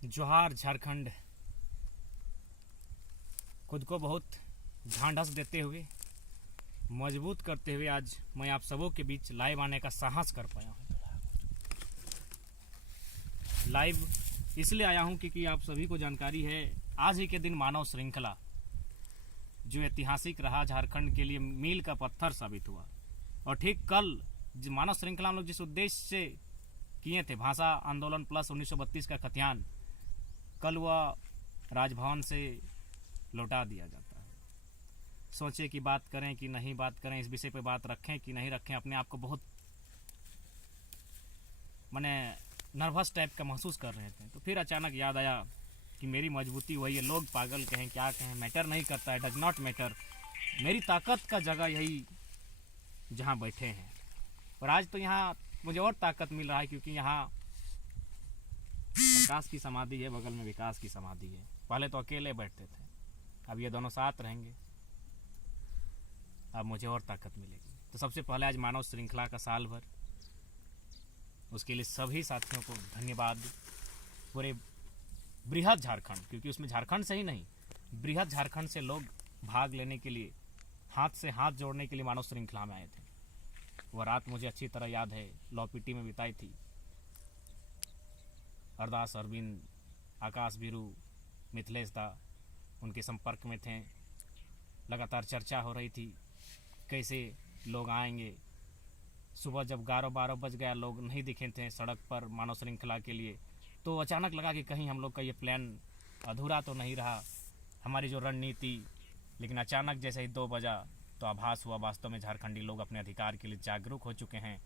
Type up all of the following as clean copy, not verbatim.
जोहार झारखंड। खुद को बहुत ढांढस देते हुए, मजबूत करते हुए आज मैं आप सबों के बीच लाइव आने का साहस कर पाया हूँ। लाइव इसलिए आया हूँ क्योंकि आप सभी को जानकारी है, आज ही के दिन मानव श्रृंखला जो ऐतिहासिक रहा, झारखंड के लिए मील का पत्थर साबित हुआ। और ठीक कल मानव श्रृंखला हम लोग जिस उद्देश्य से किए थे, भाषा आंदोलन प्लस 1932 का खतियान, कल वह राजभवन से लौटा दिया जाता है। सोचे कि बात करें कि नहीं बात करें, इस विषय पे बात रखें कि नहीं रखें। अपने आप को बहुत मैंने नर्वस टाइप का महसूस कर रहे थे। तो फिर अचानक याद आया कि मेरी मजबूती वही है। लोग पागल कहें क्या कहें, मैटर नहीं करता है, डज नॉट मैटर। मेरी ताकत का जगह यही जहाँ बैठे हैं। और आज तो यहाँ मुझे और ताकत मिल रहा है क्योंकि यहाँ प्रकाश की समाधि है, बगल में विकास की समाधि है। पहले तो अकेले बैठते थे, अब ये दोनों साथ रहेंगे, अब मुझे और ताकत मिलेगी। तो सबसे पहले आज मानव श्रृंखला का साल भर, उसके लिए सभी साथियों को धन्यवाद। पूरे बृहद झारखंड, क्योंकि उसमें झारखंड से ही नहीं, बृहद झारखंड से लोग भाग लेने के लिए, हाथ से हाथ जोड़ने के लिए मानव श्रृंखला में आए थे। वह रात मुझे अच्छी तरह याद है, लॉपीटी में बिताई थी। अरदास अरविंद, आकाश बीरू, मिथिलेश दा उनके संपर्क में थे। लगातार चर्चा हो रही थी कैसे लोग आएंगे। सुबह जब 11-12 बज गया, लोग नहीं दिखे थे सड़क पर मानव श्रृंखला के लिए, तो अचानक लगा कि कहीं हम लोग का ये प्लान अधूरा तो नहीं रहा, हमारी जो रणनीति। लेकिन अचानक जैसे ही 2 बजा तो आभास हुआ वास्तव में झारखंडी लोग अपने अधिकार के लिए जागरूक हो चुके हैं।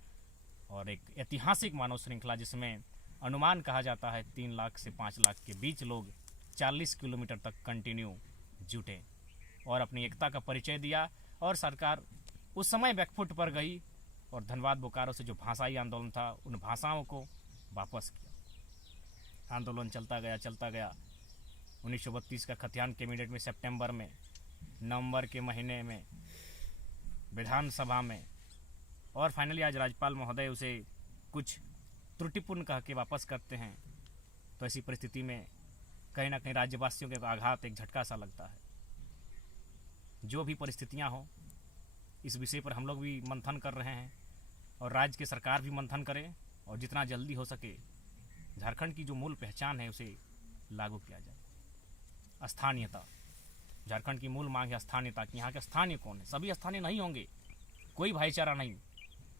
और एक ऐतिहासिक मानव श्रृंखला जिसमें अनुमान कहा जाता है 3 लाख से 5 लाख के बीच लोग 40 किलोमीटर तक कंटिन्यू जुटे और अपनी एकता का परिचय दिया। और सरकार उस समय बैकफुट पर गई और धनबाद बोकारो से जो भाषाई आंदोलन था, उन भाषाओं को वापस किया। आंदोलन चलता गया। 1932 का खतियान कैबिनेट में सितंबर में, नवंबर के महीने में विधानसभा में, और फाइनली आज राज्यपाल महोदय उसे कुछ त्रुटिपूर्ण कह के वापस करते हैं। तो ऐसी परिस्थिति में कहीं ना कहीं राज्यवासियों के आघात, एक झटका सा लगता है। जो भी परिस्थितियां हो, इस विषय पर हम लोग भी मंथन कर रहे हैं और राज्य की सरकार भी मंथन करे और जितना जल्दी हो सके झारखंड की जो मूल पहचान है उसे लागू किया जाए। स्थानीयता, झारखंड की मूल मांग है स्थानीयता की। यहाँ के स्थानीय कौन है? सभी स्थानीय नहीं होंगे, कोई भाईचारा नहीं,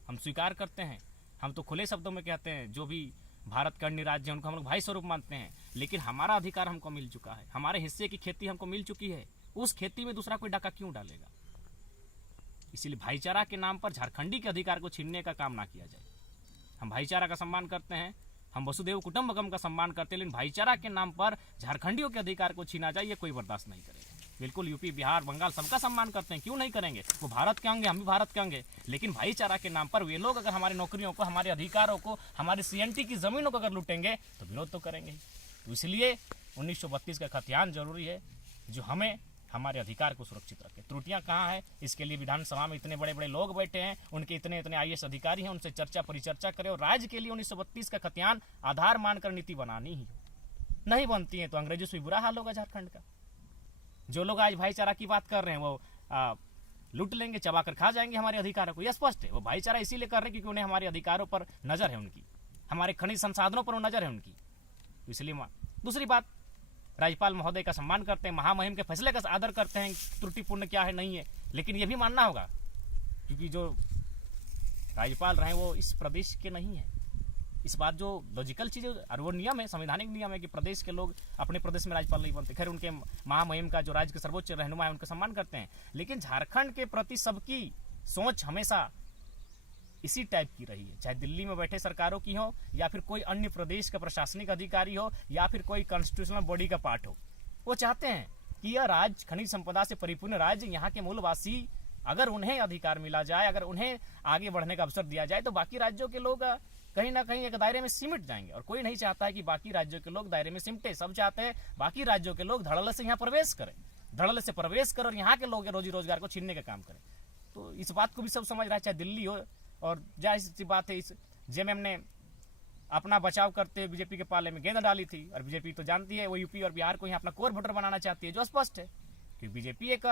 हम स्वीकार करते हैं। हम तो खुले शब्दों में कहते हैं जो भी भारत के अन्य राज्य हैं उनको हम लोग भाई स्वरूप मानते हैं। लेकिन हमारा अधिकार हमको मिल चुका है, हमारे हिस्से की खेती हमको मिल चुकी है, उस खेती में दूसरा कोई डाका क्यों डालेगा? इसीलिए भाईचारा के नाम पर झारखंडी के अधिकार को छीनने का काम ना किया जाए। हम भाईचारा का सम्मान करते हैं, हम वसुदेव कुटुंबकम का सम्मान करते हैं, लेकिन भाईचारा के नाम पर झारखंडियों के अधिकार को छीना जाए, ये कोई बर्दाश्त नहीं करेगा। बिल्कुल यूपी, बिहार, बंगाल सबका सम्मान करते हैं, क्यों नहीं करेंगे? वो भारत के होंगे, हम भी भारत के होंगे। लेकिन भाईचारा के नाम पर वे लोग अगर हमारी नौकरियों को, हमारे अधिकारों को, हमारे सीएनटी की जमीनों को अगर लूटेंगे तो विरोध तो करेंगे। तो इसलिए 1932 का खतियान जरूरी है जो हमें हमारे अधिकार को सुरक्षित रखे। त्रुटियां कहाँ है, इसके लिए विधानसभा में इतने बड़े बड़े लोग बैठे हैं, उनके इतने IAS अधिकारी हैं, उनसे चर्चा परिचर्चा करें। और राज्य के लिए 1932 का खतियान आधार मानकर नीति बनानी ही नहीं बनती है तो अंग्रेजों से बुरा हाल होगा झारखंड का। जो लोग आज भाईचारा की बात कर रहे हैं वो लूट लेंगे, चबा कर खा जाएंगे हमारे अधिकारों को। यह स्पष्ट है। वो भाईचारा इसीलिए कर रहे हैं क्योंकि उन्हें हमारे अधिकारों पर नजर है, उनकी हमारे खनिज संसाधनों पर नजर है उनकी। इसलिए दूसरी बात, राज्यपाल महोदय का सम्मान करते हैं, महामहिम के फैसले का आदर करते हैं, त्रुटिपूर्ण क्या है नहीं है। लेकिन यह भी मानना होगा क्योंकि जो राज्यपाल रहे वो इस प्रदेश के नहीं है। इस बात जो लॉजिकल चीज है और वो नियम है, संवैधानिक नियम है कि प्रदेश के लोग अपने प्रदेश में राज्यपाल नहीं बनते। खैर, उनके महामहिम का जो राज्य के सर्वोच्च रहनुमा है उनका सम्मान करते हैं, लेकिन झारखंड के प्रति सबकी सोच हमेशा इसी टाइप की रही है। चाहे दिल्ली में बैठे सरकारों की हो या फिर कोई अन्य प्रदेश का प्रशासनिक अधिकारी हो या फिर कोई कॉन्स्टिट्यूशनल बॉडी का पार्ट हो, वो चाहते हैं कि यह राज्य खनिज संपदा से परिपूर्ण राज्य, यहाँ के मूलवासी अगर उन्हें अधिकार मिला जाए, अगर उन्हें आगे बढ़ने का अवसर दिया जाए तो बाकी राज्यों के लोग कहीं ना कहीं एक दायरे में सिमट जाएंगे। और कोई नहीं चाहता है कि बाकी राज्यों के लोग दायरे में सिमटे। सब चाहते हैं बाकी राज्यों के लोग धड़ल्ले से यहाँ प्रवेश करें, धड़ल्ले से प्रवेश कर और यहाँ के लोग रोजी रोजगार को छीनने का काम करें। तो इस बात को भी सब समझ रहा है, चाहे दिल्ली हो। और जाहिर सी बात है, इस जेएमएम ने अपना बचाव करते हुए बीजेपी के पाले में गेंद डाली थी। और बीजेपी तो जानती है वो यूपी और बिहार को यहाँ अपना कोर वोटर बनाना चाहती है, जो स्पष्ट है कि बीजेपी एक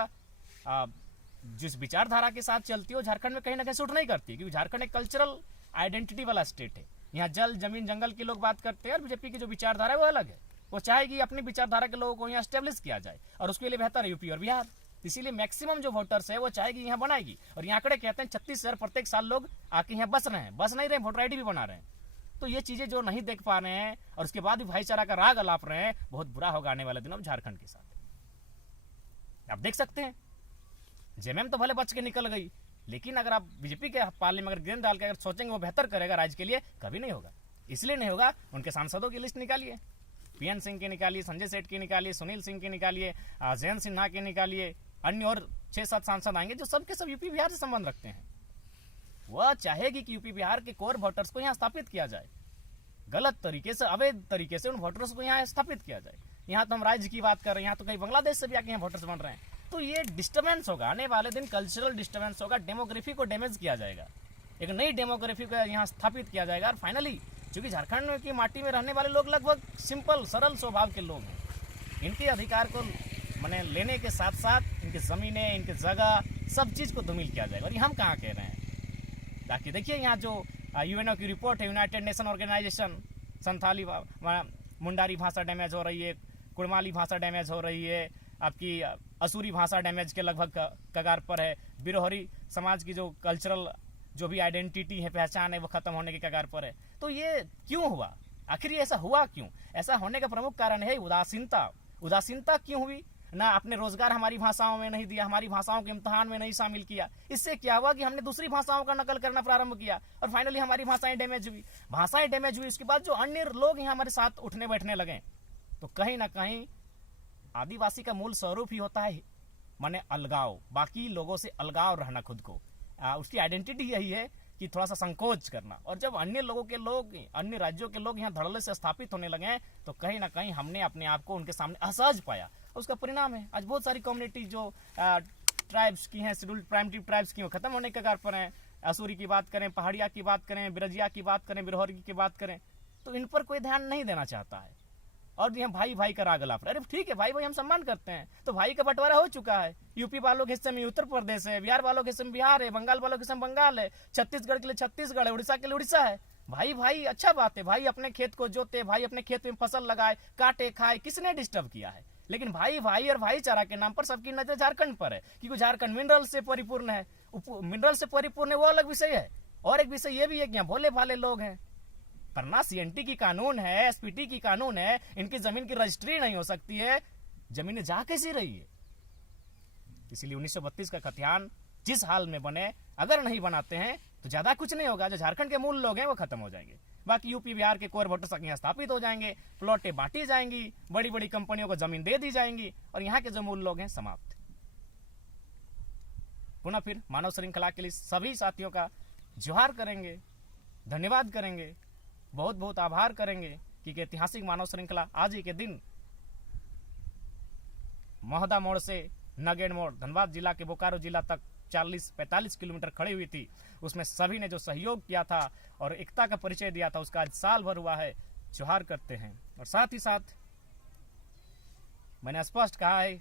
जिस विचारधारा के साथ चलती है वो झारखंड में कहीं ना कहीं सूट नहीं करती, क्योंकि झारखंड एक कल्चरल आइडेंटिटी वाला स्टेट है। यहाँ जल जमीन जंगल के लोग बात करते हैं और बीजेपी की जो विचारधारा है वो अलग है। वो चाहेगी अपनी विचारधारा के लोगों को यहाँ स्टेब्लिश किया जाए और उसके लिए बेहतर है यूपी और बिहार। इसीलिए मैक्सिमम जो वोटर्स है वो चाहेगी यहाँ बनाएगी। और यहाँ आंकड़े कहते हैं 36,000 प्रत्येक साल लोग आके यहाँ बस रहे हैं, बस नहीं रहे, वोटर आईडी भी बना रहे हैं। तो ये चीजें जो नहीं देख पा रहे हैं और उसके बाद भी भाईचारा का राग अलाप रहे हैं, बहुत बुरा होगा आने वाले दिनों में झारखंड के साथ। आप देख सकते हैं जेएमएम तो भले बच के निकल गई, लेकिन अगर आप बीजेपी के पाले में अगर गेंद डाल के अगर सोचेंगे वो बेहतर करेगा राज्य के लिए, कभी नहीं होगा। इसलिए नहीं होगा, उनके सांसदों की लिस्ट निकालिए, पीएन सिंह की निकालिए, संजय सेठ की निकालिए, सुनील सिंह की निकालिए, जयंत सिन्हा की निकालिए, अन्य और 6-7 सांसद आएंगे जो सबके सब यूपी बिहार से संबंध रखते हैं। वह चाहेगी कि यूपी बिहार के कोर वोटर्स को यहाँ स्थापित किया जाए, गलत तरीके से, अवैध तरीके से उन वोटर्स को यहाँ स्थापित किया जाए। यहाँ तो हम राज्य की बात कर रहे हैं, यहाँ तो कहीं बांग्लादेश से भी आके यहाँ वोटर्स बन रहे हैं। तो ये डिस्टर्बेंस होगा, आने वाले दिन कल्चरल डिस्टर्बेंस होगा, डेमोग्राफी को डैमेज किया जाएगा, एक नई डेमोग्राफी को यहाँ स्थापित किया जाएगा। और फाइनली चूंकि झारखंड की माटी में रहने वाले लोग लगभग सिंपल सरल स्वभाव के लोग हैं, इनके अधिकार को मैंने लेने के साथ साथ इनकी ज़मीनें, इनकी जगह, सब चीज़ को धूमिल किया जाएगा। और हम कहाँ कह रहे हैं, ताकि देखिए यहाँ जो यूएनओ की रिपोर्ट है, United Nation Organisation, Santhali Mundari भाषा डैमेज हो रही है, कुड़माली भाषा डैमेज हो रही है, आपकी असूरी भाषा डैमेज के लगभग कगार पर है, बिरोहरी समाज की जो कल्चरल जो भी आइडेंटिटी है, पहचान है, वो खत्म होने के कगार पर है। तो ये क्यों हुआ, आखिर ये ऐसा हुआ क्यों? ऐसा होने का प्रमुख कारण है उदासीनता। उदासीनता क्यों हुई? ना आपने रोजगार हमारी भाषाओं में नहीं दिया, हमारी भाषाओं के इम्तिहान में नहीं शामिल किया। इससे क्या हुआ कि हमने दूसरी भाषाओं का नकल करना प्रारंभ किया और फाइनली हमारी भाषाएं डैमेज हुई। भाषाएं डैमेज हुई, उसके बाद जो अन्य लोग यहाँ हमारे साथ उठने बैठने लगे, तो कहीं ना कहीं आदिवासी का मूल स्वरूप ही होता है माने अलगाव, बाकी लोगों से अलगाव रहना, खुद को उसकी आइडेंटिटी यही है कि थोड़ा सा संकोच करना। और जब अन्य लोगों के लोग, अन्य राज्यों के लोग यहाँ धड़ल्ले से स्थापित होने लगे हैं, तो कहीं ना कहीं हमने अपने आप को उनके सामने असहज पाया। उसका परिणाम है आज बहुत सारी कम्युनिटी जो ट्राइब्स की हैं, शेड्यूल्ड प्राइमिटिव ट्राइब्स की, वो खत्म होने के कगार पर हैं। असूरी की बात करें, पहाड़िया की बात करें, बिरजिया की बात करें, बिरहोरी की बात करें, तो इन पर कोई ध्यान नहीं देना चाहता है। और यहाँ भाई भाई का राग अलाप। अरे ठीक है, भाई भाई हम सम्मान करते हैं, तो भाई का बंटवारा हो चुका है। यूपी वालों के हिस्से में उत्तर प्रदेश है, बिहार वालों के हिस्से में बिहार है, बंगाल वालों के हिस्से में बंगाल है, छत्तीसगढ़ के लिए छत्तीसगढ़ है, उड़ीसा के लिए उड़ीसा है। भाई भाई अच्छा बात है, भाई अपने खेत को जोते, भाई अपने खेत में फसल लगाए, काटे खाए, किसने डिस्टर्ब किया है? लेकिन भाई भाई और भाईचारा के नाम पर सबकी नजर झारखंड पर है, क्योंकि झारखंड मिनरल से परिपूर्ण है। मिनरल से परिपूर्ण है वो अलग विषय है, और एक विषय ये भी है कि यहाँ भोले भाले लोग हैं। पर ना सीएनटी की कानून है, एसपीटी की कानून है, इनकी जमीन की रजिस्ट्री नहीं हो सकती है, जमीनें जा कैसी रही है? इसीलिए 1932 का खतियान जिस हाल में बने, अगर नहीं बनाते हैं तो ज्यादा कुछ नहीं होगा। जो झारखंड के मूल लोग हैं वो खत्म हो जाएंगे, बाकी यूपी बिहार के कोर वोटर्स यहाँ स्थापित हो जाएंगे, प्लॉटें बांटी जाएंगी, बड़ी बड़ी कंपनियों को जमीन दे दी जाएंगी, और यहाँ के जो मूल लोग हैं समाप्त। पुनः फिर मानव श्रृंखला के लिए सभी साथियों का जोहार करेंगे, धन्यवाद करेंगे, बहुत बहुत आभार करेंगे कि ऐतिहासिक मानव श्रृंखला आज ही के दिन मोहदा मोड़ से नगेड़ मोड़, धनबाद जिला के बोकारो जिला तक 40-45 किलोमीटर खड़ी हुई थी। उसमें सभी ने जो सहयोग किया था और एकता का परिचय दिया था, उसका आज साल भर हुआ है। जोहार करते हैं। और साथ ही साथ मैंने स्पष्ट कहा है,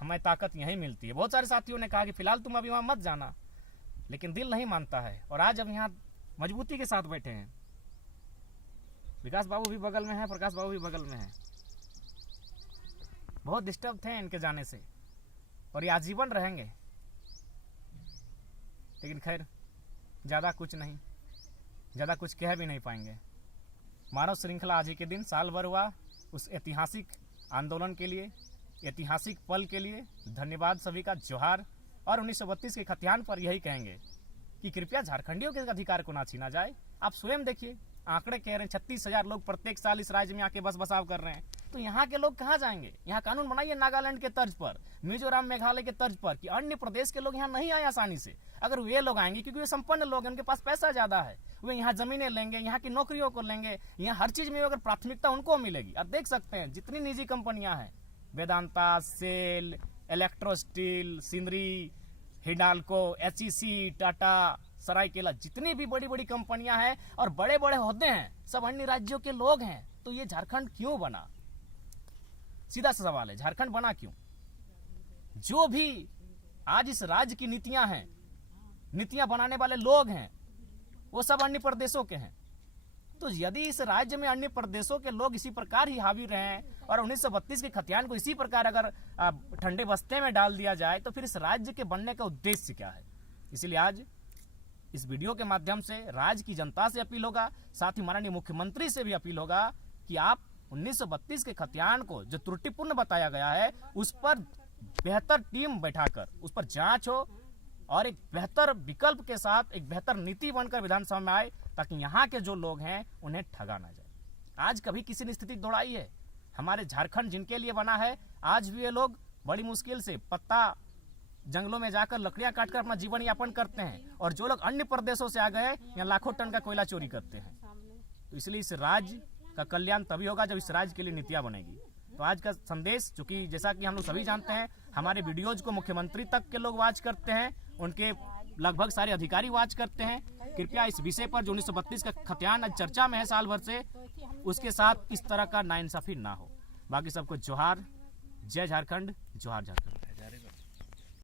हमें ताकत यहीं मिलती है। बहुत सारे साथियों ने कहा कि फिलहाल तुम अभी वहां मत जाना, लेकिन दिल नहीं मानता है। और आज हम यहाँ मजबूती के साथ बैठे हैं। विकास बाबू भी बगल में है, प्रकाश बाबू भी बगल में है। बहुत डिस्टर्ब थे इनके जाने से, और ये आजीवन रहेंगे। लेकिन खैर ज़्यादा कुछ नहीं, ज़्यादा कुछ कह भी नहीं पाएंगे। मानव श्रृंखला आज ही के दिन साल भर हुआ। उस ऐतिहासिक आंदोलन के लिए, ऐतिहासिक पल के लिए धन्यवाद सभी का, जोहार। और 1932 के खतियान पर यही कहेंगे कि कृपया झारखंडियों के अधिकार को ना छीना जाए। आप स्वयं देखिए, आंकड़े कह रहे हैं 36,000 लोग प्रत्येक साल इस राज्य में आके बस बसाव कर रहे हैं। तो यहाँ के लोग कहाँ जाएंगे? यहाँ कानून बनाइए नागालैंड के तर्ज पर, मिजोरम मेघालय के तर्ज पर, कि अन्य प्रदेश के लोग यहाँ नहीं आए आसानी से। अगर वे लोग आएंगे, क्योंकि वे संपन्न लोग हैं, उनके पास पैसा ज्यादा है, वे यहाँ जमीनें लेंगे, यहाँ की नौकरियों को लेंगे, यहाँ हर चीज में अगर प्राथमिकता उनको मिलेगी। अब देख सकते हैं जितनी निजी कंपनियां हैं, Vedanta, SAIL, Electrosteel, Sindri, Hindalco, HEC, Tata, Seraikela, जितनी भी बड़ी बड़ी कंपनियां हैं और बड़े बड़े ओहदे हैं सब अन्य राज्यों के लोग हैं। तो ये झारखंड क्यों बना? सीधा सा सवाल है, झारखंड बना क्यों? जो भी आज इस राज्य की नीतियां हैं, नीतियां बनाने वाले लोग हैं, वो सब अन्य प्रदेशों के हैं। तो यदि इस राज्य में अन्य प्रदेशों के लोग इसी प्रकार ही हावी रहे हैं और 1932 के खतियान को इसी प्रकार अगर ठंडे बस्ते में डाल दिया जाए तो फिर इस राज्य के बनने का उद्देश्य क्या है? इसलिए आज इस वीडियो के माध्यम से राज्य की जनता से अपील होगा, साथ ही माननीय मुख्यमंत्री से भी अपील होगा कि आप 1932 के खतियान को जो त्रुटिपूर्ण बताया गया है उस पर बेहतर टीम बैठाकर उस पर जांच हो और एक बेहतर विकल्प के साथ एक बेहतर नीति बनकर विधानसभा में आए, ताकि यहाँ के जो लोग हैं उन्हें ठगा ना जाए। आज कभी किसी ने स्थिति दौड़ाई है? हमारे झारखंड जिनके लिए बना है, आज भी ये लोग बड़ी मुश्किल से पत्ता जंगलों में जाकर लकड़ियां काटकर अपना जीवन यापन करते हैं, और जो लोग अन्य प्रदेशों से आ गए यहाँ लाखों टन का कोयला चोरी करते हैं। तो इसलिए इस राज्य का कल्याण तभी होगा जब इस राज्य के लिए नीतियां बनेगी। तो आज का संदेश, चूंकि जैसा कि हम लोग सभी जानते हैं, हमारे वीडियोज को मुख्यमंत्री तक के लोग वॉच करते हैं, उनके लगभग सारे अधिकारी वॉच करते हैं। कृपया इस विषय पर जो 1932 का खतियान आज चर्चा में है साल भर से, उसके साथ इस तरह का नाइंसाफी ना हो। बाकी सबको जोहार, जय झारखंड, जोहार झारखंड।